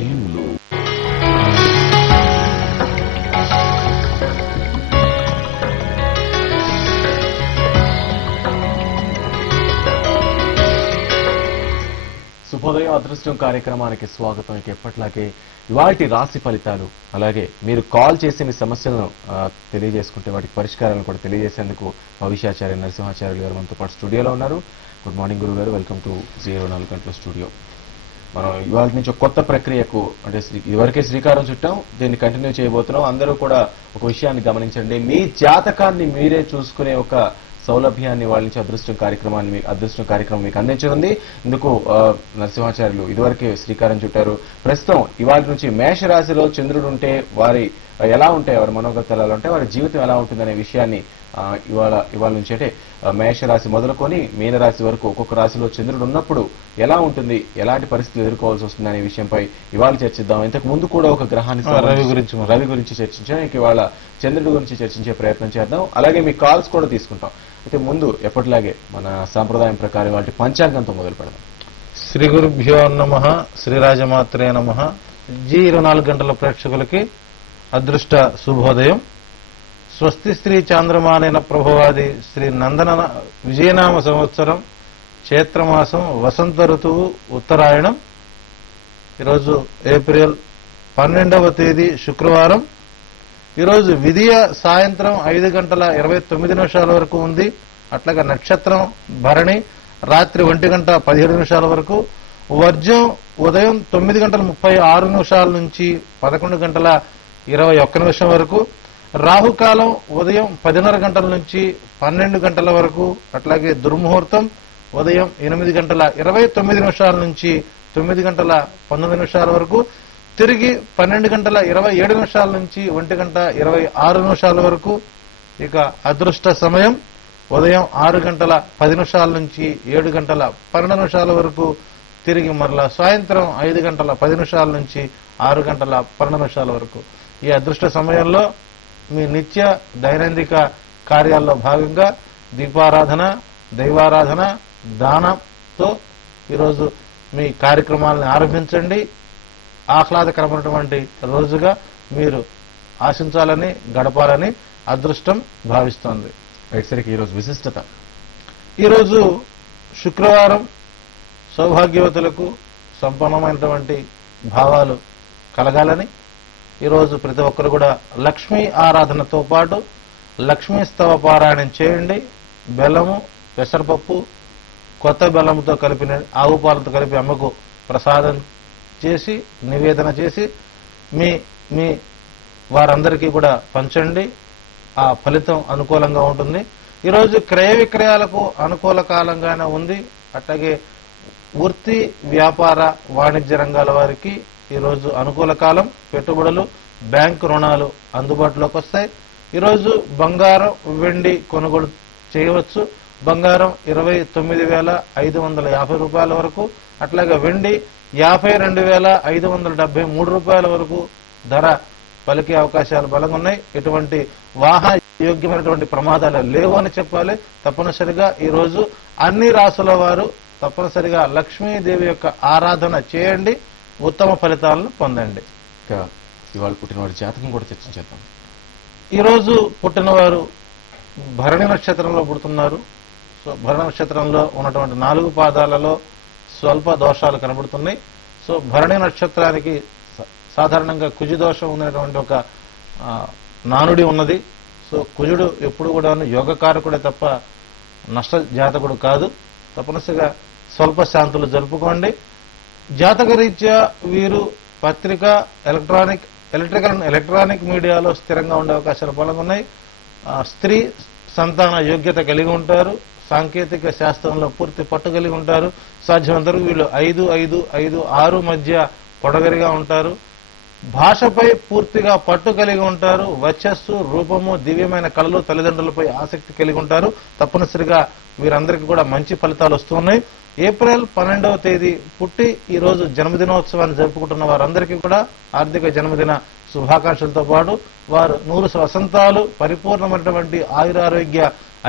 జీవులు. శుభోదయం అదృష్టం కార్యక్రమానికి స్వాగతం. ఎప్పట్లాగే ఇవాల్టి రాశి ఫలితాలు, అలాగే మీరు కాల్ చేసి మీ సమస్యలను తెలియజేసుకుంటే వాటికి పరిష్కారాలను కూడా తెలియజేసేందుకు భవిష్యాచార్య నరసింహాచార్యులు గారు మనతో పాటు స్టూడియోలో ఉన్నారు. గుడ్ మార్నింగ్ గురువు గారు, వెల్కమ్ టు 04 గంటల స్టూడియో. మనం ఇవాళ నుంచి ఒక కొత్త ప్రక్రియకు అంటే ఇదివరకే శ్రీకారం చుట్టాం, దీన్ని కంటిన్యూ చేయబోతున్నాం. అందరూ కూడా ఒక విషయాన్ని గమనించండి, మీ జాతకాన్ని మీరే చూసుకునే ఒక సౌలభ్యాన్ని వాళ్ళ నుంచి అదృష్టం కార్యక్రమం మీకు అందించనుంది. ఇందుకు నరసింహాచార్యులు ఇదివరకే శ్రీకారం చుట్టారు. ప్రస్తుతం ఇవాళ నుంచి మేషరాశిలో చంద్రుడు ఉంటే వారి ఎలా ఉంటాయి, వారి మనోగతాలు ఎలా ఉంటాయి, వారి జీవితం ఎలా ఉంటుందనే విషయాన్ని ఇవాళ నుంచి అంటే మేషరాశి మొదలుకొని మీనరాశి వరకు ఒక్కొక్క రాశిలో చంద్రుడు ఉన్నప్పుడు ఎలా ఉంటుంది, ఎలాంటి పరిస్థితులు ఎదుర్కోవాల్సి వస్తుంది అనే విషయంపై ఇవాళ చర్చిద్దాం. ఇంతకు ముందు కూడా ఒక గ్రహానికి రవి గురించి చర్చించాం, ఇంక ఇవాళ చంద్రుడి గురించి చర్చించే ప్రయత్నం చేద్దాం. అలాగే మీ కాల్స్ కూడా తీసుకుంటాం. అయితే ముందు ఎప్పటిలాగే మన సాంప్రదాయం ప్రకారం వాటి పంచాంగంతో మొదలు పెడదాం. శ్రీ గురుభ్యో నమః, శ్రీరాజమాత్రే నమః. G24 గంటల ప్రేక్షకులకి అదృష్ట శుభోదయం. స్వస్తి శ్రీ చాంద్రమానేన ప్రభవాది శ్రీ నందన విజయనామ సంవత్సరం చైత్రమాసం వసంత ఋతువు ఉత్తరాయణం. ఈరోజు ఏప్రిల్ 12వ తేదీ శుక్రవారం. ఈరోజు విధియ సాయంత్రం 5:29 వరకు ఉంది. అట్లాగే నక్షత్రం భరణి రాత్రి 1:17 వరకు. వర్జం ఉదయం 9:36 నుంచి 11:21 వరకు. రాహుకాలం ఉదయం 10:30 గంటల నుంచి 12 గంటల వరకు. అట్లాగే దుర్ముహూర్తం ఉదయం 8:29 నుంచి 9:19 వరకు. తిరిగి 12:27 నుంచి 1:26 వరకు. ఇక అదృష్ట సమయం ఉదయం 6:10 నుంచి 7:12 వరకు. తిరిగి మరలా సాయంత్రం 5:10 నుంచి 6:12 వరకు. ఈ అదృష్ట సమయంలో మీ నిత్య దైనందిక కార్యాల్లో భాగంగా దీపారాధన, దైవారాధన, దానంతో ఈరోజు మీ కార్యక్రమాలను ఆరంభించండి. ఆహ్లాదకరమైనటువంటి రోజుగా మీరు ఆశించాలని, గడపాలని అదృష్టం భావిస్తోంది. రైట్, ఈరోజు విశిష్టత. ఈరోజు శుక్రవారం సౌభాగ్యవతులకు సంపన్నమైనటువంటి భావాలు కలగాలని ఈరోజు ప్రతి ఒక్కరు కూడా లక్ష్మీ ఆరాధనతో పాటు లక్ష్మీ స్తవ పారాయణం చేయండి. బెల్లము, పెసరపప్పు, కొత్త బెల్లంతో కలిపిన ఆవు పాలతో కలిపి అమ్మకు ప్రసాదం చేసి నివేదన చేసి మీ వారందరికీ కూడా పంచండి. ఆ ఫలితం అనుకూలంగా ఉంటుంది. ఈరోజు క్రయ విక్రయాలకు అనుకూల కాలంగానే ఉంది. అట్లాగే వృత్తి, వ్యాపార, వాణిజ్య రంగాల వారికి ఈరోజు అనుకూల కాలం. పెట్టుబడులు, బ్యాంకు రుణాలు అందుబాటులోకి వస్తాయి. ఈరోజు బంగారం, వెండి కొనుగోలు చేయవచ్చు. బంగారం 29,550 రూపాయల వరకు. అట్లాగే వెండి 52,573 రూపాయల వరకు ధర పలికే అవకాశాలు బలంగా ఉన్నాయి. ఇటువంటి వాహన యోగ్యమైనటువంటి ప్రమాదాలు లేవు అని చెప్పాలి. తప్పనిసరిగా ఈరోజు అన్ని రాసుల వారు తప్పనిసరిగా లక్ష్మీదేవి యొక్క ఆరాధన చేయండి, ఉత్తమ ఫలితాలను పొందండి. ఇవాళ పుట్టినవారి జాతకం కూడా చర్చించేద్దాం. ఈరోజు పుట్టినవారు భరణి నక్షత్రంలో పుడుతున్నారు. సో భరణి నక్షత్రంలో ఉన్నటువంటి 4 పాదాలలో స్వల్ప దోషాలు కనబడుతున్నాయి. సో భరణి నక్షత్రానికి సాధారణంగా కుజు దోషం ఉన్నటువంటి ఒక నానుడి ఉన్నది. సో కుజుడు ఎప్పుడు కూడా యోగకారకుడే తప్ప నష్ట జాతకుడు కాదు. తప్పనిసరిగా స్వల్ప శాంతులు జరుపుకోండి. జాతక రీత్యా వీరు పత్రిక, ఎలక్ట్రానిక్ మీడియాలో స్థిరంగా ఉండే అవకాశాలు బలంగా ఉన్నాయి. స్త్రీ సంతాన యోగ్యత కలిగి ఉంటారు. సాంకేతిక శాస్త్రంలో పూర్తి పట్టు కలిగి ఉంటారు. సాధ్యమంతవరకు వీళ్ళు 5'5'5'6" మధ్య పొడగరిగా ఉంటారు. భాషపై పూర్తిగా పట్టు కలిగి ఉంటారు. వచ్చస్సు, రూపము, దివ్యమైన కళలు, తల్లిదండ్రులపై ఆసక్తి కలిగి ఉంటారు. తప్పనిసరిగా వీరందరికీ కూడా మంచి ఫలితాలు వస్తున్నాయి. ఏప్రిల్ 12వ తేదీ పుట్టి ఈ రోజు జన్మదినోత్సవాన్ని జరుపుకుంటున్న వారందరికీ కూడా ఆర్థిక జన్మదిన శుభాకాంక్షలతో పాటు వారు 100 వసంతాలు పరిపూర్ణమైనటువంటి ఆయురారోగ్య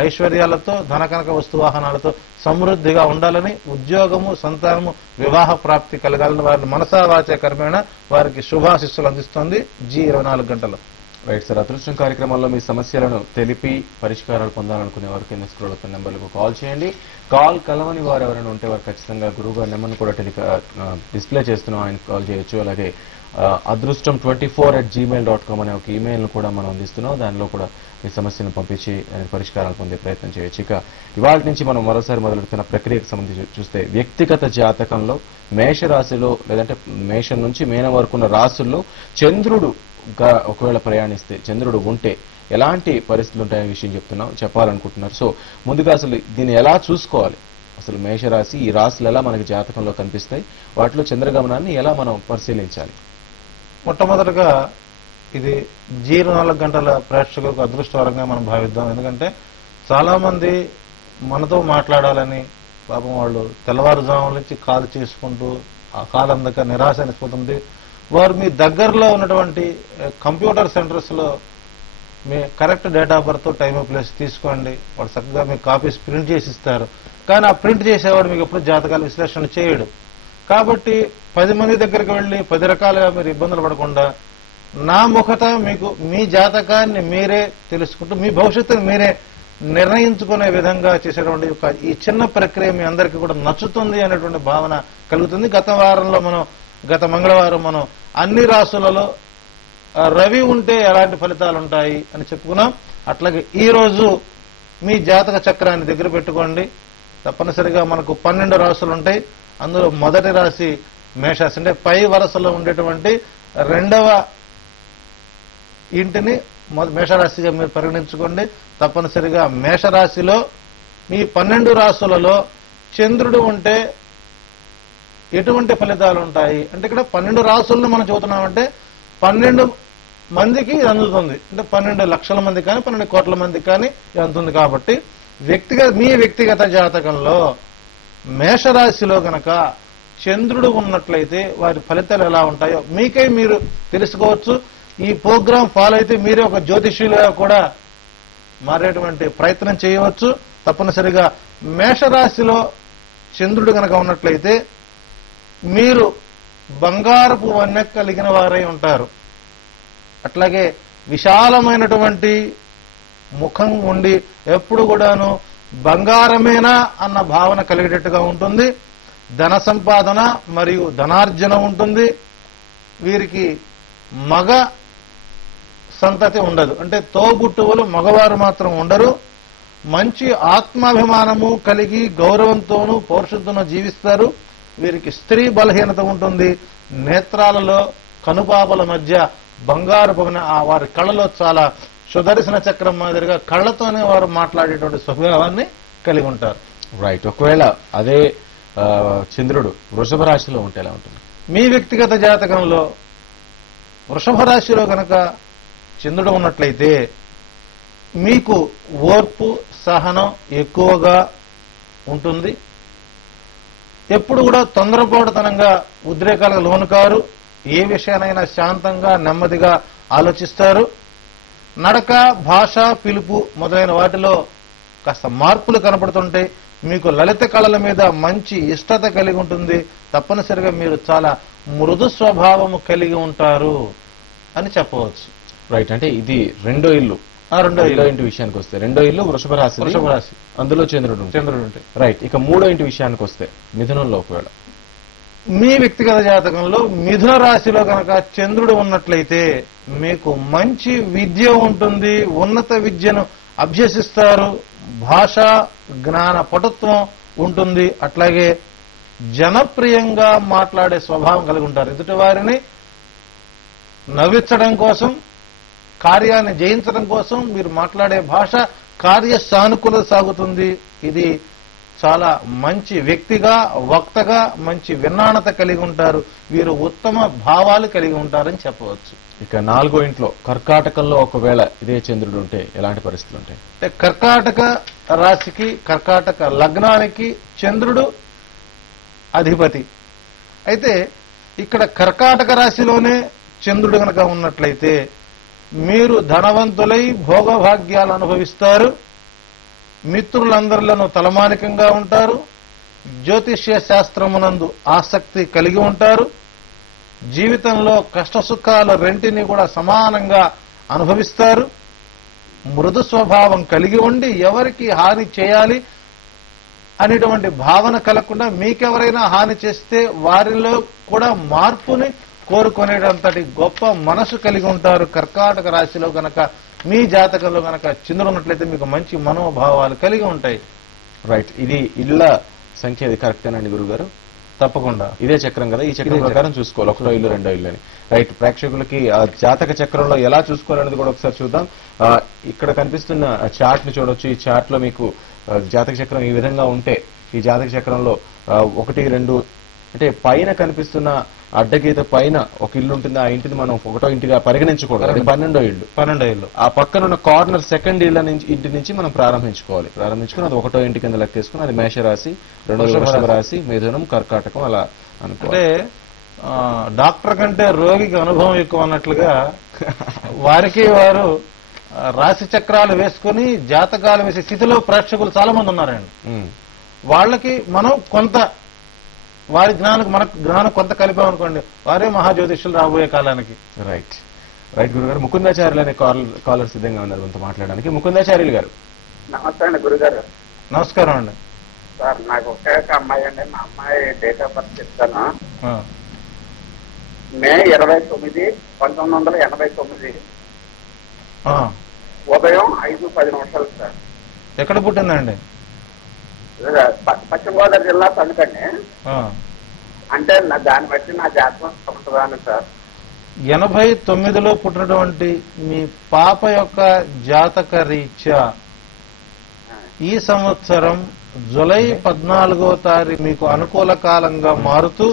ఐశ్వర్యాలతో ధనకనక వస్తువాహనాలతో సమృద్ధిగా ఉండాలని, ఉద్యోగము, సంతానము, వివాహ ప్రాప్తి కలగాలని వారిని మనసా వాచ కర్మేణ వారికి శుభాశిస్సులు అందిస్తోంది G24 గంటలు. రైట్ సార్, అదృష్టం కార్యక్రమంలో మీ సమస్యలను తెలిపి పరిష్కారాలు పొందాలనుకునే వారు కింద స్క్రోల్ అవుతున్న నెంబర్లకు కాల్ చేయండి. కాల్ కలవని వారు ఎవరైనా ఉంటే వారు ఖచ్చితంగా గురువు గారి నెంబర్ను కూడా డిస్ప్లే చేస్తున్నాం, ఆయనకు కాల్ చేయొచ్చు. అలాగే adrustam24@gmail.com అనే ఒక ఈమెయిల్ను కూడా మనం అందిస్తున్నాం. దానిలో కూడా మీ సమస్యను పంపించి పరిష్కారాలు పొందే ప్రయత్నం చేయొచ్చు. ఇక ఇవాళ నుంచి మనం మరోసారి మొదలెడుతున్న ప్రక్రియకు సంబంధించి చూస్తే వ్యక్తిగత జాతకంలో మేషరాశిలో లేదంటే మేషం నుంచి మీనం వరకు ఉన్న రాశుల్లో చంద్రుడు ఒకవేళ ప్రయాణిస్తే, చంద్రుడు ఉంటే ఎలాంటి పరిస్థితులు ఉంటాయనే విషయం చెప్పాలనుకుంటున్నారు. సో ముందుగా అసలు దీన్ని ఎలా చూసుకోవాలి, అసలు మేషరాశి ఈ రాశులు ఎలా మనకి జాతకంలో కనిపిస్తాయి, వాటిలో చంద్రగమనాన్ని ఎలా మనం పరిశీలించాలి? మొట్టమొదటిగా ఇది G24 గంటల ప్రేక్షకులకు అదృష్టవరంగా మనం భావిద్దాం. ఎందుకంటే చాలా మంది మనతో మాట్లాడాలని పాపం వాళ్ళు తెల్లవారుజాముల నుంచి కాల్ చేసుకుంటూ ఆ కాల్ అందక నిరాశ అనిపోతుంది. వారు మీ దగ్గరలో ఉన్నటువంటి కంప్యూటర్ సెంటర్స్ లో మీ correct date of birth, time of place తీసుకోండి. వాడు చక్కగా మీకు కాపీస్ ప్రింట్ చేసి ఇస్తారు. కానీ ఆ ప్రింట్ చేసేవాడు మీకు ఎప్పుడు జాతకాల విశ్లేషణ చేయడు. కాబట్టి 10 మంది దగ్గరికి వెళ్లి 10 రకాలుగా మీరు ఇబ్బందులు పడకుండా నా ముఖత మీకు మీ జాతకాన్ని మీరే తెలుసుకుంటూ మీ భవిష్యత్తును మీరే నిర్ణయించుకునే విధంగా చేసేటువంటి ఈ చిన్న ప్రక్రియ మీ అందరికీ కూడా నచ్చుతుంది అనేటువంటి భావన కలుగుతుంది. గత మంగళవారం మనం అన్ని రాశులలో రవి ఉంటే ఎలాంటి ఫలితాలు ఉంటాయి అని చెప్పుకున్నాం. అట్లాగే ఈ రోజు మీ జాతక చక్రాన్ని దగ్గర పెట్టుకోండి. తప్పనిసరిగా మనకు 12 రాశులు ఉంటాయి. అందులో మొదటి రాశి మేషరాశి, అంటే పై వరుసలో ఉండేటువంటి 2వ ఇంటిని మేషరాశిగా మీరు పరిగణించుకోండి. తప్పనిసరిగా మేషరాశిలో మీ 12 రాశులలో చంద్రుడు ఉంటే ఎటువంటి ఫలితాలు ఉంటాయి అంటే, ఇక్కడ 12 రాశులను మనం చూస్తున్నామంటే 12 మందికి ఇది అందుతుంది. అంటే 12 లక్షల మంది కానీ 12 కోట్ల మందికి కానీ ఇది అందుతుంది. కాబట్టి మీ వ్యక్తిగత జాతకంలో మేషరాశిలో గనక చంద్రుడు ఉన్నట్లయితే వారి ఫలితాలు ఎలా ఉంటాయో మీకై మీరు తెలుసుకోవచ్చు. ఈ ప్రోగ్రాం ఫాలో అయితే మీరే ఒక జ్యోతిష్యులుగా కూడా మారేటువంటి ప్రయత్నం చేయవచ్చు. తప్పనిసరిగా మేషరాశిలో చంద్రుడు గనక ఉన్నట్లయితే మీరు బంగారపు వన్నె కలిగిన వారై ఉంటారు. అట్లాగే విశాలమైనటువంటి ముఖం ఉండి ఎప్పుడు కూడాను బంగారమేనా అన్న భావన కలిగేటట్టుగా ఉంటుంది. ధన సంపాదన మరియు ధనార్జన ఉంటుంది. వీరికి మగ సంతతి ఉండదు, అంటే తోబుట్టువులు మగవారు మాత్రం ఉండరు. మంచి ఆత్మాభిమానము కలిగి గౌరవంతోనూ పౌరుషంతోనూ జీవిస్తారు. వీరికి స్త్రీ బలహీనత ఉంటుంది. నేత్రాలలో కనుపాపల మధ్య బంగారు పవన, వారి కళ్ళలో చాలా సుదర్శన చక్రం మాదిరిగా కళ్ళతోనే వారు మాట్లాడేటువంటి స్వభావాన్ని కలిగి ఉంటారు. రైట్. ఒకవేళ అదే చంద్రుడు వృషభ రాశిలో ఉంటే ఎలా ఉంటుంది? మీ వ్యక్తిగత జాతకంలో వృషభ రాశిలో గనక చంద్రుడు ఉన్నట్లయితే మీకు ఓర్పు సహనం ఎక్కువగా ఉంటుంది. ఎప్పుడు కూడా తొందరపాటుతనంగా ఉద్రేకాలకు లోను కారు. ఏ విషయానైనా శాంతంగా నెమ్మదిగా ఆలోచిస్తారు. నడక, భాష, పిలుపు మొదలైన వాటిలో కాస్త మార్పులు కనపడుతుంటాయి. మీకు లలిత కళల మీద మంచి ఇష్టత కలిగి ఉంటుంది. తప్పనిసరిగా మీరు చాలా మృదు స్వభావము కలిగి ఉంటారు అని చెప్పవచ్చు. రైట్. అంటే ఇది రెండో ఇల్లు ఇంటి విషయానికి వస్తే రెండో ఇల్లు వృషభ రాశి, అందులో చంద్రుడు ఉంటాయి. రైట్. ఇక మూడో ఇంటి విషయానికి వస్తే మిథునంలో ఒకవేళ మీ వ్యక్తిగత జాతకంలో మిథున రాశిలో కనుక చంద్రుడు ఉన్నట్లయితే మీకు మంచి విద్య ఉంటుంది. ఉన్నత విద్యను అభ్యసిస్తారు. భాషా జ్ఞాన పటుత్వం ఉంటుంది. అట్లాగే జనప్రియంగా మాట్లాడే స్వభావం కలిగి ఉంటారు. ఎదుటి వారిని నవ్వించడం కోసం, కార్యాన్ని జయించడం కోసం మీరు మాట్లాడే భాష కార్య సానుకూలత సాగుతుంది. ఇది చాలా మంచి వ్యక్తిగా, వక్తగా మంచి విన్నాణత కలిగి ఉంటారు. వీరు ఉత్తమ భావాలు కలిగి ఉంటారని చెప్పవచ్చు. ఇక నాలుగో ఇంట్లో కర్కాటకంలో ఒకవేళ ఇదే చంద్రుడు ఉంటే ఎలాంటి పరిస్థితులు ఉంటాయి? కర్కాటక రాశికి, కర్కాటక లగ్నానికి చంద్రుడు అధిపతి. అయితే ఇక్కడ కర్కాటక రాశిలోనే చంద్రుడు గనక ఉన్నట్లయితే మీరు ధనవంతులై భోగభాగ్యాలు అనుభవిస్తారు, మిత్రులందరిలోనూ తలమానికంగా ఉంటారు, జ్యోతిష్య శాస్త్రమునందు ఆసక్తి కలిగి ఉంటారు, జీవితంలో కష్టసుఖాలు రెంటిని కూడా సమానంగా అనుభవిస్తారు, మృదు స్వభావం కలిగి ఉండి ఎవరికి హాని చేయాలి అనేటువంటి భావన కలగకుండా మీకెవరైనా హాని చేస్తే వారిలో కూడా మార్పుని కోరుకునేటంతటి గొప్ప మనసు కలిగి ఉంటారు. కర్కాటక రాశిలో గనక మీ జాతకంలో గనక చంద్రుడు ఉన్నట్లయితే మీకు మంచి మనోభావాలు కలిగి ఉంటాయి. రైట్, ఇది ఇళ్ల సంఖ్య ఇది కరెక్టేనండి గురుగారు? తప్పకుండా ఇదే చక్రం కదా, ఈ చక్రం ప్రకారం చూసుకోవాలి, ఒకటో ఇల్లు రెండో ఇల్లు అని. రైట్, ప్రేక్షకులకి ఆ జాతక చక్రంలో ఎలా చూసుకోవాలనేది కూడా ఒకసారి చూద్దాం. ఇక్కడ కనిపిస్తున్న చార్ట్ ని చూడొచ్చు. ఈ చార్ట్ లో మీకు జాతక చక్రం ఈ విధంగా ఉంటే, ఈ జాతక చక్రంలో 1, 2 అంటే పైన కనిపిస్తున్న అడ్డగీత పైన ఒక ఇల్లు ఉంటుంది. ఆ ఇంటిని మనం ఒకటో ఇంటిగా పరిగణించకూడదు, అది 12వ ఇల్లు. 12వ ఇల్లు ఆ పక్కన ఉన్న కార్నర్ సెకండ్ ఇంటి నుంచి మనం ప్రారంభించుకుని అది ఒకటో ఇంటి కింద లెక్కేసుకుని అది మేషరాశి, రెండోది వృషభ రాశి, మిథునం, కర్కాటకం అలా అనుకో. అంటే డాక్టర్ కంటే రోగికి అనుభవం ఎక్కువ అన్నట్లుగా వారికి వారు రాశి చక్రాలు వేసుకుని జాతకాలు వేసే స్థితిలో ప్రేక్షకులు చాలా మంది ఉన్నారండి. వాళ్ళకి మనం కొంత వారి మనకు జ్ఞానం కొంత కలిపామనుకోండి, వారే మహాజ్యోతిష్యులు రాబోయే కాలానికి. రైట్ రైట్ గురుగారు. ముకుందాచార్యులు అనే కాలర్ సిద్ధంగా ఉన్నారు మనతో మాట్లాడడానికి. ముకుందాచార్యులు గారు నమస్తే అండి గురుగారు. నమస్కారం అండి. సార్ నాకు ఒకే ఒక అమ్మాయి అండి. మా అమ్మాయి డేట్ ఆఫ్ బర్త్ చెప్తాను. మే 29, 1989 ఉదయం 5:10 సార్. ఎక్కడ పుట్టిందండి? పశ్చిమ గోదావరి జిల్లా తణుకండి. అంటే దాన్ని బట్టి నా జాతకం ఉంటుందా సార్? 89లో పుట్టినటువంటి మీ పాప యొక్క జాతక రీత్యా ఈ సంవత్సరం జూలై 14వ తారీఖు మీకు అనుకూల కాలంగా మారుతూ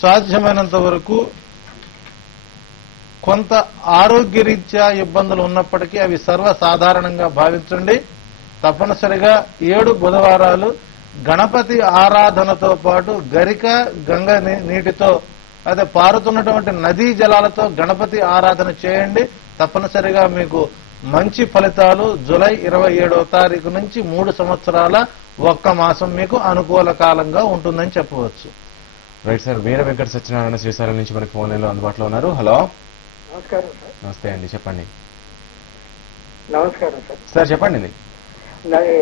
సాధ్యమైనంత వరకు కొంత ఆరోగ్యరీత్యా ఇబ్బందులు ఉన్నప్పటికీ అవి సర్వసాధారణంగా భావించండి. తప్పనిసరిగా 7 బుధవారాలు గణపతి ఆరాధనతో పాటు గరిక గంగ నీటితో అదే పారుతున్నటువంటి నదీ జలాలతో గణపతి ఆరాధన చేయండి. తప్పనిసరిగా మీకు మంచి ఫలితాలు జూలై 27వ తారీఖు నుంచి 3 సంవత్సరాల 1 మాసం మీకు అనుకూల కాలంగా ఉంటుందని చెప్పవచ్చు. Right sir. వీర వెంకట సత్యనారాయణ శ్రీశైలం నుంచి మనకి ఫోన్ లైన్లో అందుబాటులో ఉన్నారు. హలో. నమస్కారం సార్. నమస్తే అండి, చెప్పండి. నమస్కారం సార్. సార్ చెప్పండి. నాది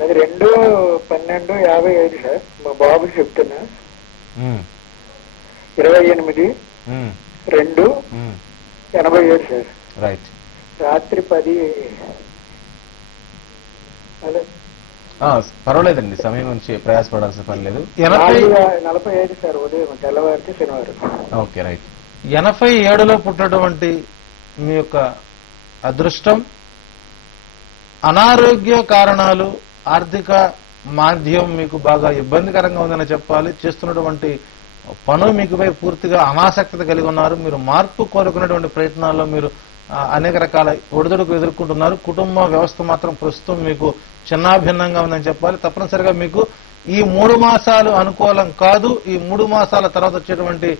2/12/55 సార్. మా బాబు చెప్తున్నా. 28/2/87 సార్. రైట్. రాత్రి 10. పర్వాలేదండి, సమయం నుంచి ప్రయాసపడాల్సిన పని లేదు. 45 సార్. ఉదయం తెల్లవారితే శనివారం. Okay right. 87లో పుట్టినటువంటి మీ యొక్క అదృష్టం అనారోగ్య కారణాలు, ఆర్థిక మాధ్యం మీకు బాగా ఇబ్బందికరంగా ఉందని చెప్పాలి. చేస్తున్నటువంటి పనులు మీకుపై పూర్తిగా అనాసక్తి కలిగి ఉన్నారు. మీరు మార్పు కోరుకునేటువంటి ప్రయత్నాల్లో మీరు అనేక రకాల ఒడిదుడుకు ఎదుర్కొంటున్నారు. కుటుంబ వ్యవస్థ మాత్రం ప్రస్తుతం మీకు చిన్నాభిన్నంగా ఉందని చెప్పాలి. తప్పనిసరిగా మీకు ఈ 3 మాసాలు అనుకూలం కాదు. ఈ 3 మాసాల తర్వాత వచ్చేటువంటి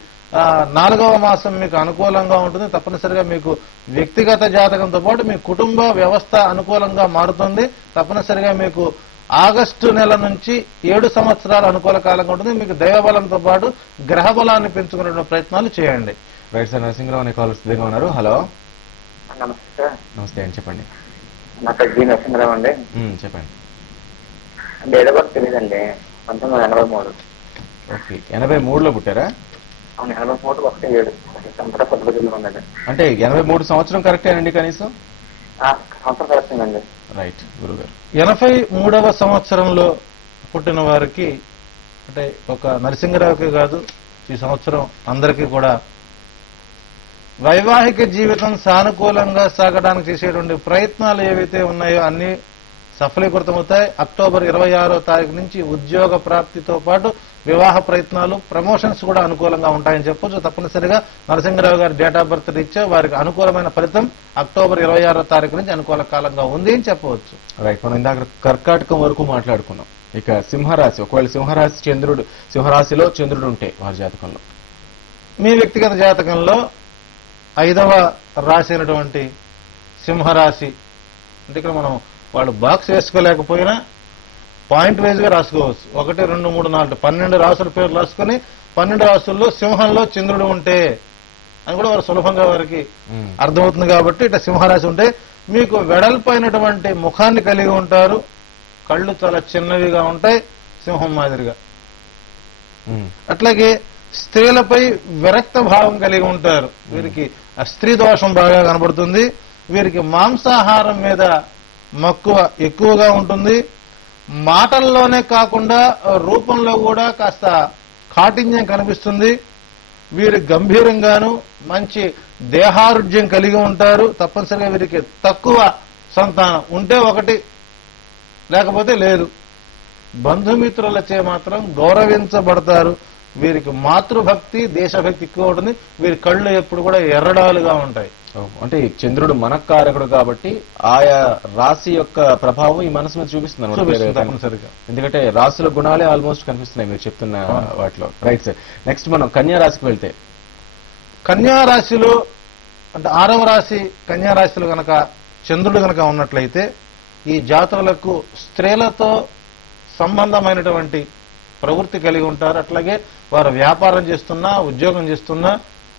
4వ మాసం మీకు అనుకూలంగా ఉంటుంది. తప్పనిసరిగా మీకు వ్యక్తిగత జాతకంతో పాటు మీ కుటుంబ వ్యవస్థ అనుకూలంగా మారుతుంది. తప్పనిసరిగా మీకు ఆగస్టు నెల నుంచి 7 సంవత్సరాలు అనుకూల కాలంగా ఉంటుంది. మీకు దైవబలంతో పాటు గ్రహ బలాన్ని పెంచుకునే ప్రయత్నాలు చేయండి. Right sir. నరసింహరావు అనే కాలర్ సిద్ధంగా ఉన్నారు. హలో. నమస్తే సార్. నమస్తే అండి, చెప్పండి. నా పేరు జి నరసింహరావు అండి. చెప్పండి. డేట్ ఆఫ్ బర్త్ తెలియదండి. 1983. ఓకే. 83లో పుట్టారా? అవును, 83/1/7 సంవత్సరం పద్ధతిలో ఉందండి. అంటే 83 సంవత్సరం కరెక్టేనండి కనీసం? సంవత్సరం కరెక్టేనండి. రైట్ గురుగారు. 83వ సంవత్సరంలో పుట్టిన వారికి అంటే ఒక నరసింహరావుకి కాదు, ఈ సంవత్సరం అందరికీ కూడా వైవాహిక జీవితం సానుకూలంగా సాగడానికి చేసేటువంటి ప్రయత్నాలు ఏవైతే ఉన్నాయో అన్ని సఫలీకృతమవుతాయి. అక్టోబర్ 26వ తారీఖు నుంచి ఉద్యోగ ప్రాప్తితో పాటు వివాహ ప్రయత్నాలు, ప్రమోషన్స్ కూడా అనుకూలంగా ఉంటాయని చెప్పొచ్చు. తప్పనిసరిగా నరసింహరావు గారి డేట్ ఆఫ్ బర్త్ రీత్యా వారికి అనుకూలమైన ఫలితం అక్టోబర్ 26వ తారీఖు నుంచి అనుకూల కాలంగా ఉంది అని చెప్పవచ్చు. రైట్. మనం ఇందాక కర్కాటకం వరకు మాట్లాడుకున్నాం. ఇక సింహరాశి, ఒకవేళ సింహరాశిలో చంద్రుడు ఉంటే వారి జాతకంలో మీ వ్యక్తిగత జాతకంలో 5వ రాశి అయినటువంటి సింహరాశి. అంటే ఇక్కడ మనం వాళ్ళు బాక్స్ వేసుకోలేకపోయినా పాయింట్ వైజ్ గా రాసుకోవచ్చు. 1, 2, 3, 4 12 రాసుల పేర్లు రాసుకుని 12 రాసుల్లో సింహంలో చంద్రుడు ఉంటే అని కూడా వారు సులభంగా వారికి అర్థమవుతుంది. కాబట్టి ఇట్లా సింహరాశి ఉంటే మీకు వెడల్పైనటువంటి ముఖాన్ని కలిగి ఉంటారు. కళ్ళు చాలా చిన్నవిగా ఉంటాయి సింహం మాదిరిగా. అట్లాగే స్త్రీలపై విరక్త భావం కలిగి ఉంటారు. వీరికి ఆ స్త్రీ దోషం బాగా కనబడుతుంది. వీరికి మాంసాహారం మీద మక్కువ ఎక్కువగా ఉంటుంది. మాటల్లోనే కాకుండా రూపంలో కూడా కాస్త కాఠిన్యం కనిపిస్తుంది. వీరు గంభీరంగాను మంచి దేహారుఢ్యం కలిగి ఉంటారు. తప్పనిసరిగా వీరికి తక్కువ సంతానం ఉంటే ఒకటి, లేకపోతే లేదు. బంధుమిత్రులచే మాత్రం గౌరవించబడతారు. వీరికి మాతృభక్తి దేశభక్తి ఎక్కువ ఉంటుంది. వీరి కళ్ళు ఎప్పుడు కూడా ఎర్రడాలుగా ఉంటాయి. అంటే చంద్రుడు మనకారకుడు కాబట్టి ఆయా రాశి యొక్క ప్రభావం ఈ మనసు మీద చూపిస్తుంది తప్పనిసరిగా. ఎందుకంటే రాశుల గుణాలే ఆల్మోస్ట్ కనిపిస్తున్నాయి మీరు చెప్తున్న వాటిలో. Right sir. నెక్స్ట్ మనం కన్యా రాశికి వెళ్తే, కన్యా రాశిలో అంటే 6వ రాశి కన్యా రాశిలో గనక చంద్రుడు గనక ఉన్నట్లయితే ఈ జాతకులకు స్త్రీలతో సంబంధమైనటువంటి ప్రవృత్తి కలిగి ఉంటారు. అట్లాగే వారు వ్యాపారం చేస్తున్నా ఉద్యోగం చేస్తున్నా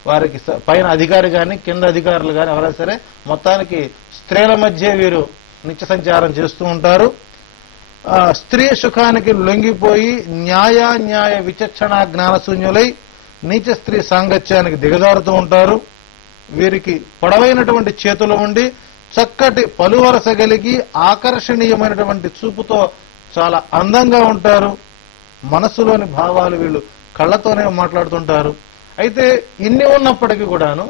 వారికి పైన అధికారి కానీ కింద అధికారులు కానీ ఎవరైనా సరే మొత్తానికి స్త్రీల మధ్య వీరు నిత్య సంచారం చేస్తూ ఉంటారు. స్త్రీ సుఖానికి లొంగిపోయి న్యాయ విచక్షణ జ్ఞానశూన్యులై నీచ స్త్రీ సాంగత్యానికి దిగజారుతూ ఉంటారు. వీరికి పొడవైనటువంటి చేతులు ఉండి చక్కటి పలువరస కలిగి ఆకర్షణీయమైనటువంటి చూపుతో చాలా అందంగా ఉంటారు. మనసులోని భావాలు వీళ్ళు కళ్ళతోనే మాట్లాడుతుంటారు. అయితే ఇన్ని ఉన్నప్పటికీ కూడాను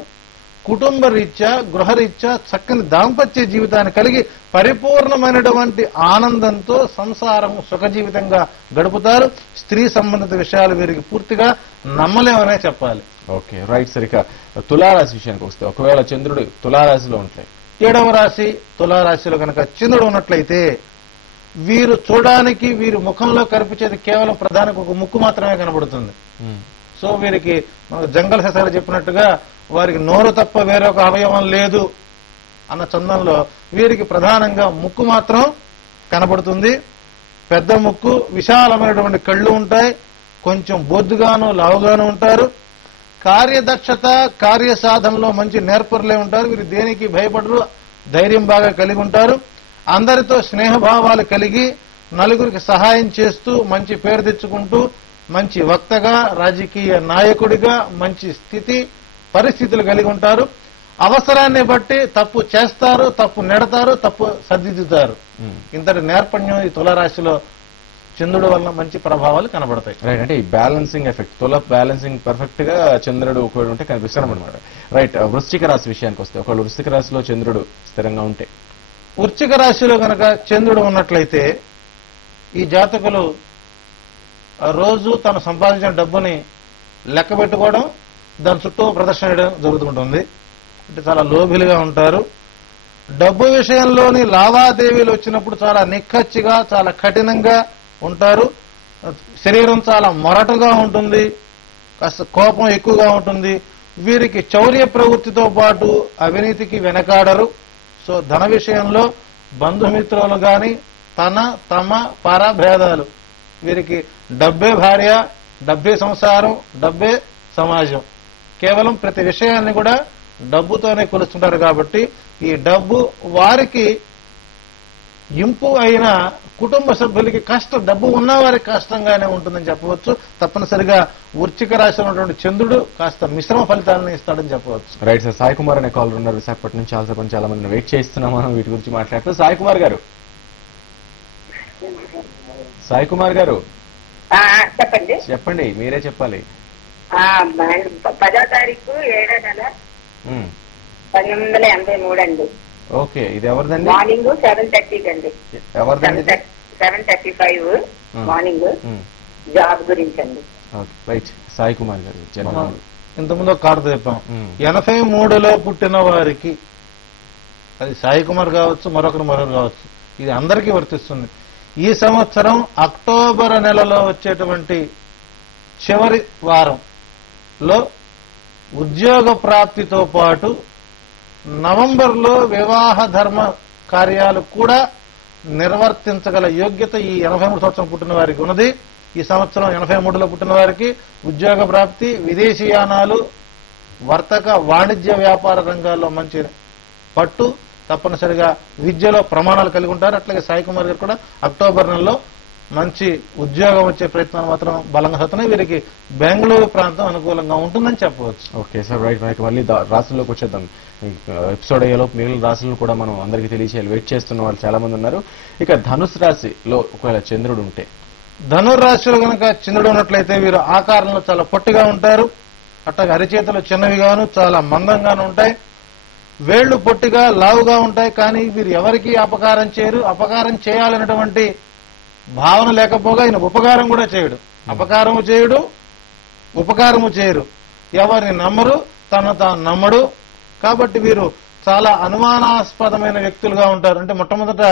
కుటుంబ రీత్యా గృహరీత్యా చక్కని దాంపత్య జీవితాన్ని కలిగి పరిపూర్ణమైనటువంటి ఆనందంతో సంసారము సుఖ జీవితంగా గడుపుతారు. స్త్రీ సంబంధిత విషయాలు వీరికి పూర్తిగా నమ్మలేమనే చెప్పాలి. Okay, right. సరిగా తులారాశి విషయానికి వస్తే, ఒకవేళ చంద్రుడు తులారాశిలో ఉంటే, 7వ రాశి తులారాశిలో కనుక చంద్రుడు ఉన్నట్లయితే వీరు చూడడానికి వీరి ముఖంలో కనిపించేది కేవలం ప్రధానికి ఒక ముక్కు మాత్రమే కనబడుతుంది. సో వీరికి జంగల్ శశాలు చెప్పినట్టుగా వారికి నోరు తప్ప వేరొక అవయవం లేదు అన్న చందంలో వీరికి ప్రధానంగా ముక్కు మాత్రం కనబడుతుంది. పెద్ద ముక్కు, విశాలమైనటువంటి కళ్ళు ఉంటాయి. కొంచెం బొద్దుగాను లావుగాను ఉంటారు. కార్యదక్షత కార్యసాధనలో మంచి నేర్పరులే ఉంటారు. వీరు దేనికి భయపడరు, ధైర్యం బాగా కలిగి ఉంటారు. అందరితో స్నేహభావాలు కలిగి నలుగురికి సహాయం చేస్తూ మంచి పేరు తెచ్చుకుంటూ మంచి వక్తగా రాజకీయ నాయకుడిగా మంచి స్థితి పరిస్థితులు కలిగి ఉంటారు. అవసరాన్ని బట్టి తప్పు చేస్తారు, తప్పు నెడతారు, తప్పు సరిదిద్దుతారు. ఇంతటి నేర్పణ్యం ఈ తులారాశిలో చంద్రుడు వల్ల మంచి ప్రభావాలు కనబడతాయి. రైట్. అంటే ఈ బ్యాలెన్సింగ్ ఎఫెక్ట్, తుల బ్యాలెన్సింగ్ పర్ఫెక్ట్ గా చంద్రుడు ఒకవేళ ఉంటే కనిపిస్తాం అనమాట. రైట్. వృశ్చిక రాశి విషయానికి వస్తే, ఒకవేళ వృశ్చిక రాశిలో చంద్రుడు స్థిరంగా ఉంటే, వృశ్చిక రాశిలో కనుక చంద్రుడు ఉన్నట్లయితే ఈ జాతకులు రోజు తను సంపాదించిన డబ్బుని లెక్క పెట్టుకోవడం, దాని చుట్టూ ప్రదర్శన చేయడం జరుగుతుంటుంది. అంటే చాలా లోభిలుగా ఉంటారు. డబ్బు విషయంలోని లావాదేవీలు వచ్చినప్పుడు చాలా నిక్కచ్చిగా చాలా కఠినంగా ఉంటారు. శరీరం చాలా మొరటుగా ఉంటుంది. కాస్త కోపం ఎక్కువగా ఉంటుంది. వీరికి చౌర్య ప్రవృత్తితో పాటు అవినీతికి వెనకాడరు. సో ధన విషయంలో బంధుమిత్రులు గాని తమ పర భేదాలు, వీరికి డబ్బే భార్య, డబ్బే సంసారం, డబ్బే సమాజం. కేవలం ప్రతి విషయాన్ని కూడా డబ్బుతోనే కొలుస్తుంటారు. కాబట్టి ఈ డబ్బు వారికి ఇంపు అయిన కుటుంబ సభ్యులకి కష్టం, డబ్బు ఉన్నవారికి కష్టంగానే ఉంటుందని చెప్పవచ్చు. తప్పనిసరిగా వృశ్చిక రాశిలో ఉన్నటువంటి చంద్రుడు కాస్త మిశ్రమ ఫలితాలను ఇస్తాడని చెప్పవచ్చు. Right sir. సాయి కుమార్ అనే కాలర్ ఉన్నారు విశాఖపట్నం నుంచి. చాలా మందిని వెయిట్ చేస్తున్నాం మనం వీటి గురించి మాట్లాడుతూ. సాయి కుమార్ గారు, సాయి కుమార్ గారు చెప్పండి. చెప్పండి, మీరే చెప్పాలి. 10వ తారీఖు 7వ నెల 1983 అండి. ఓకే, ఇది ఎవరిదండి? మార్నింగ్ 7:30 అండి. ఎవరిదండి? 7:35 మార్నింగ్. జాబ్ గురించి అండి. రైట్. సాయి కుమార్ గారు జన్మ ఇంతకుముందు కార్డు చెప్పాం. 83లో పుట్టిన వారికి, అది సాయి కుమార్ కావచ్చు, మరొకరు కావచ్చు, ఇది అందరికీ వర్తిస్తుంది. ఈ సంవత్సరం అక్టోబర్ నెలలో వచ్చేటువంటి చివరి వారంలో ఉద్యోగ ప్రాప్తితో పాటు నవంబర్లో వివాహ ధర్మ కార్యాలు కూడా నిర్వర్తించగల యోగ్యత ఈ 83 సంవత్సరం పుట్టిన వారికి ఉన్నది. ఈ సంవత్సరం 83లో పుట్టిన వారికి ఉద్యోగ ప్రాప్తి, విదేశీయానాలు, వర్తక వాణిజ్య వ్యాపార రంగాల్లో మంచి పట్టు, తప్పనిసరిగా విద్యలో ప్రమాణాలు కలిగి ఉంటారు. అట్లాగే సాయి కుమార్ గారు కూడా అక్టోబర్ నెలలో మంచి ఉద్యోగం వచ్చే ప్రయత్నాలు మాత్రం బలంగా అవుతున్నాయి. వీరికి బెంగళూరు ప్రాంతం అనుకూలంగా ఉంటుందని చెప్పవచ్చు. Okay sir, right. మనకి మళ్ళీ రాసుల్లోకి వచ్చేద్దాం. ఎపిసోడ్ అయ్యేలోపు మిగిలిన రాశులను కూడా మనం అందరికీ తెలియచేయాలి. వెయిట్ చేస్తున్న వాళ్ళు చాలా మంది ఉన్నారు. ఇక ధనుసు రాశిలో ఒకవేళ చంద్రుడు ఉంటే, ధనుర్రాశిలో కనుక చంద్రుడు ఉన్నట్లయితే వీరు ఆకారంలో చాలా పొట్టిగా ఉంటారు. అట్లాగే అరిచేతులు చిన్నవిగాను చాలా మందంగాను ఉంటాయి. వేళ్లు పొట్టిగా లావుగా ఉంటాయి. కానీ వీరు ఎవరికి అపకారం చేయరు. అపకారం చేయాలనేటువంటి భావన లేకపోగా ఈయన ఉపకారం కూడా చేయడు. అపకారము చేయడు, ఉపకారము చేయరు. ఎవరిని నమ్మరు, తను తాను నమ్మడు. కాబట్టి వీరు చాలా అనుమానాస్పదమైన వ్యక్తులుగా ఉంటారు. అంటే మొట్టమొదట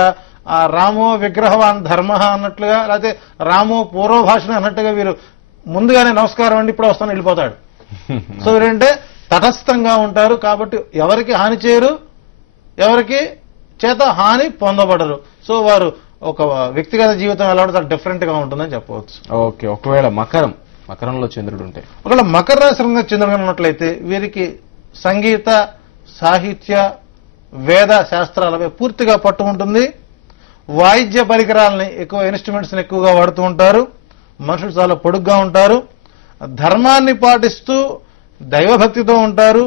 రామో విగ్రహవాన్ ధర్మ అన్నట్లుగా, లేకపోతే రామో పూర్వభాషణ అన్నట్టుగా వీరు ముందుగానే నమస్కారం అండి ఇప్పుడు వస్తాను వెళ్ళిపోతాడు. సో వీరంటే తటస్థంగా ఉంటారు. కాబట్టి ఎవరికి హాని చేయరు, ఎవరికి చేత హాని పొందబడరు. సో వారు ఒక వ్యక్తిగత జీవితం ఎలా ఉంటుంది డిఫరెంట్ గా ఉంటుందని చెప్పవచ్చు. ఓకే. ఒకవేళ మకరంలో చంద్రుడు ఉంటే, ఒకవేళ మకర రాశి చంద్రుడు ఉన్నట్లయితే వీరికి సంగీత, సాహిత్య, వేద శాస్త్రాలపై పూర్తిగా పట్టు ఉంటుంది. వాయిద్య పరికరాలని ఎక్కువ, ఇన్స్ట్రుమెంట్స్ ఎక్కువగా వాడుతూ ఉంటారు. మనుషులు చాలా పొడుగ్గా ఉంటారు. ధర్మాన్ని పాటిస్తూ దైవభక్తితో ఉంటారు.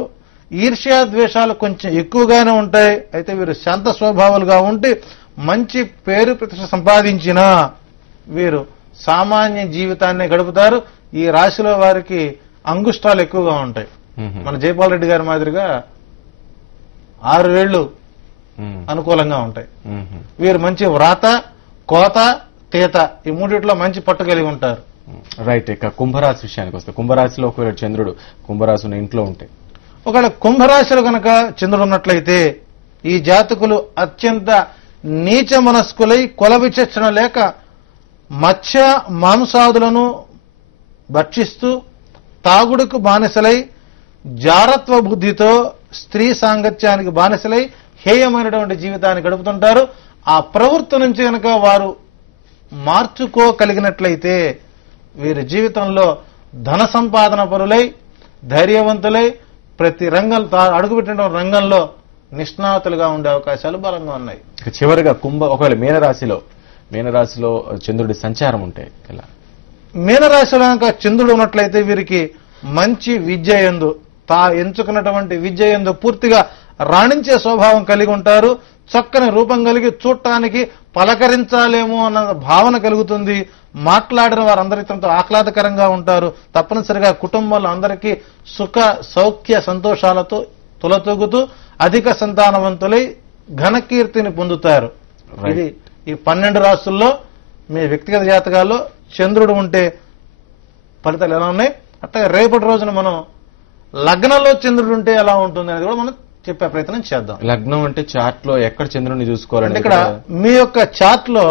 ఈర్ష్యా ద్వేషాలు కొంచెం ఎక్కువగానే ఉంటాయి. అయితే వీరు శాంత స్వభావాలుగా ఉండి మంచి పేరు ప్రతిష్ట సంపాదించినా వీరు సామాన్య జీవితాన్ని గడుపుతారు. ఈ రాశిలో వారికి అంగుష్టాలు ఎక్కువగా ఉంటాయి. మన జైపాల్ రెడ్డి గారి మాదిరిగా 6 వేళ్లు అనుకూలంగా ఉంటాయి. వీరు మంచి వ్రాత, కోత, తీత ఈ మూడిట్లో మంచి పట్టు కలిగి ఉంటారు. రైట్. ఇక కుంభరాశి విషయానికి వస్తే, కుంభరాశిలో ఒకవేళ చంద్రుడు కుంభరాశిని ఇంట్లో ఉంటే, ఒకవేళ కుంభరాశిలో కనుక చంద్రుడు ఉన్నట్లయితే ఈ జాతకులు అత్యంత నీచ మనస్కులై కుల విచక్షణ లేక మత్స్య మాంసాదులను భక్షిస్తూ తాగుడుకు బానిసలై జారత్వ బుద్ధితో స్త్రీ సాంగత్యానికి బానిసలై హేయమైనటువంటి జీవితాన్ని గడుపుతుంటారు. ఆ ప్రవృత్తి నుంచి కనుక వారు మార్చుకోగలిగినట్లయితే వీరి జీవితంలో ధన సంపాదన పరులై ధైర్యవంతులై ప్రతి రంగంలో అడుగుపెట్టిన రంగంలో నిష్ణాతులుగా ఉండే అవకాశాలు బలంగా ఉన్నాయి. చివరిగా ఒకవేళ మీనరాశిలో చంద్రుడి సంచారం ఉంటే ఎలా? మీనరాశిలో కనుక చంద్రుడు ఉన్నట్లయితే వీరికి మంచి విద్య యందు, ఎంచుకున్నటువంటి విద్య యందు పూర్తిగా రాణించే స్వభావం కలిగి ఉంటారు. చక్కని రూపం కలిగి చూడటానికి పలకరించాలేమో అన్న భావన కలుగుతుంది. మాట్లాడిన వారందరితో ఆహ్లాదకరంగా ఉంటారు. తప్పనిసరిగా కుటుంబంలో అందరికీ సుఖ సౌఖ్య సంతోషాలతో తులతూగుతూ అధిక సంతానవంతులై ఘనకీర్తిని పొందుతారు. ఇది ఈ 12 రాశుల్లో మీ వ్యక్తిగత జాతకాల్లో చంద్రుడు ఉంటే ఫలితాలు ఎలా ఉన్నాయి. అట్లాగే రేపటి రోజున మనం లగ్నంలో చంద్రుడు ఉంటే ఎలా ఉంటుంది అనేది కూడా మనం చెప్పే ప్రయత్నం చేద్దాం. లగ్నం అంటే చార్ట్ లో ఎక్కడ చంద్రుడిని చూసుకోవాలంటే, ఇక్కడ మీ యొక్క చార్ట్ లో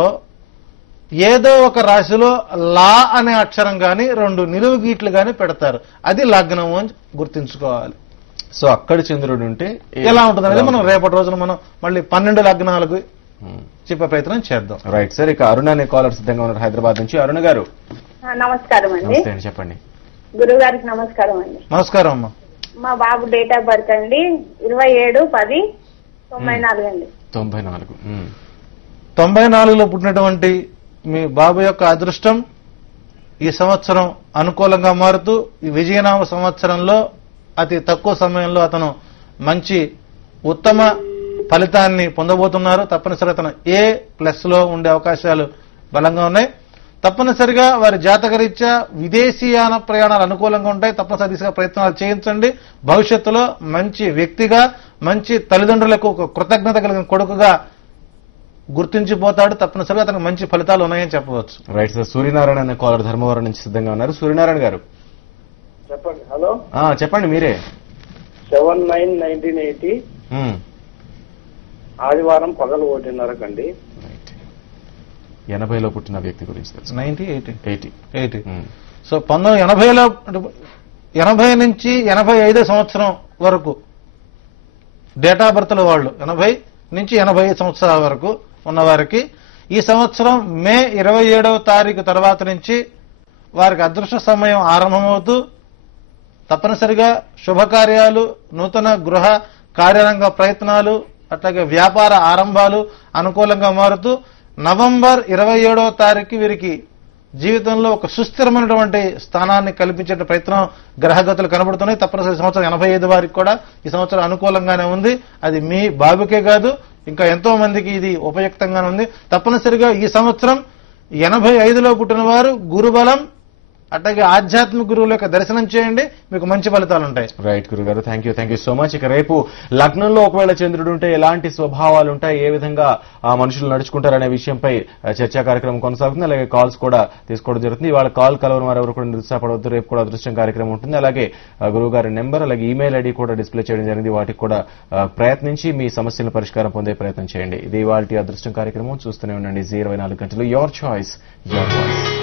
ఏదో ఒక రాశిలో లా అనే అక్షరం గాని 2 నిలువు గీట్లు గాని పెడతారు. అది లగ్నం అని గుర్తించుకోవాలి. సో అక్కడ చంద్రుడు ఉంటే ఎలా ఉంటుంది అనేది మనం రేపటి రోజున మనం మళ్ళీ 12 లగ్నాలకు చెప్పే ప్రయత్నం చేద్దాం. Right sir. ఇక అరుణ అనే కాలర్ సిద్ధంగా ఉన్నారు హైదరాబాద్ నుంచి. అరుణ గారు నమస్కారం అండి. నమస్తే అండి, చెప్పండి. గురువు గారికి నమస్కారం అండి. నమస్కారం అమ్మా. మా బాబు డేట్ ఆఫ్ బర్త్ అండి 27/10/94 అండి. 94. 94లో పుట్టినటువంటి మీ బాబు యొక్క అదృష్టం ఈ సంవత్సరం అనుకూలంగా మారుతూ ఈ విజయనామ సంవత్సరంలో అతి తక్కువ సమయంలో అతను మంచి ఉత్తమ ఫలితాన్ని పొందబోతున్నారు. తప్పనిసరిగా అతను A+ లో ఉండే అవకాశాలు బలంగా ఉన్నాయి. తప్పనిసరిగా వారి జాతకరీత్యా విదేశీయాన ప్రయాణాలు అనుకూలంగా ఉంటాయి. తప్పనిసరి దిశగా ప్రయత్నాలు చేయించండి. భవిష్యత్తులో మంచి వ్యక్తిగా, మంచి తల్లిదండ్రులకు ఒక కృతజ్ఞత కలిగిన కొడుకుగా గుర్తించిపోతాడు. తప్పనిసరిగా అతనికి మంచి ఫలితాలు ఉన్నాయని చెప్పవచ్చు. Right sir. సూర్యనారాయణ అనే కాలర్ ధర్మవరం నుంచి సిద్ధంగా ఉన్నారు. సూర్యనారాయణ గారు చెప్పండి. హలో, చెప్పండి. మీరే 7/9/1980 ఆదివారం పగలు 1:30 80లో పుట్టిన వ్యక్తి గురించి తెలుసు. 90, 80. 80. సో 1980లో 80 నుంచి 85 సంవత్సరం వరకు డేట్ ఆఫ్ బర్త్ల వాళ్ళు 80 నుంచి 85 సంవత్సరాల వరకు ఉన్నవారికి ఈ సంవత్సరం మే 27వ తారీఖు తర్వాత నుంచి వారికి అదృష్ట సమయం ఆరంభమవుతూ తప్పనిసరిగా శుభకార్యాలు, నూతన గృహ కార్యరంగ ప్రయత్నాలు, అట్లాగే వ్యాపార ఆరంభాలు అనుకూలంగా మారుతూ నవంబర్ 27వ తారీఖు వీరికి జీవితంలో ఒక సుస్థిరమైనటువంటి స్థానాన్ని కల్పించే ప్రయత్నం గ్రహగతులు కనబడుతున్నాయి. తప్పనిసరి సంవత్సరం 85 వారికి కూడా ఈ సంవత్సరం అనుకూలంగానే ఉంది. అది మీ బాబుకే కాదు, ఇంకా ఎంతో మందికి ఇది ఉపయుక్తంగానే ఉంది. తప్పనిసరిగా ఈ సంవత్సరం 85లో పుట్టిన వారు గురుబలం అట్లాగే ఆధ్యాత్మిక గురువుల యొక్క దర్శనం చేయండి, మీకు మంచి ఫలితాలు ఉంటాయి. రైట్ గురుగారు, థ్యాంక్ యూ సో మచ్. ఇక రేపు లగ్నంలో ఒకవేళ చంద్రుడు ఉంటే ఎలాంటి స్వభావాలు ఉంటాయి, ఏ విధంగా ఆ మనుషులు నడుచుకుంటారనే విషయంపై చర్చా కార్యక్రమం కొనసాగుతుంది. అలాగే కాల్స్ కూడా తీసుకోవడం జరుగుతుంది. ఇవాళ కాల్ కలవని వారు ఎవరు కూడా నిరుత్సాహపడవద్దు. రేపు కూడా అదృష్టం కార్యక్రమం ఉంటుంది. అలాగే గురువు గారి నెంబర్ అలాగే ఈమెయిల్ ఐడి కూడా డిస్ప్లే చేయడం జరిగింది. వాటికి కూడా ప్రయత్నించి మీ సమస్యల పరిష్కారం పొందే ప్రయత్నం చేయండి. ఇది ఇవాళ అదృష్టం కార్యక్రమం. చూస్తూనే ఉండండి 24 గంటలు. Your choice your voice.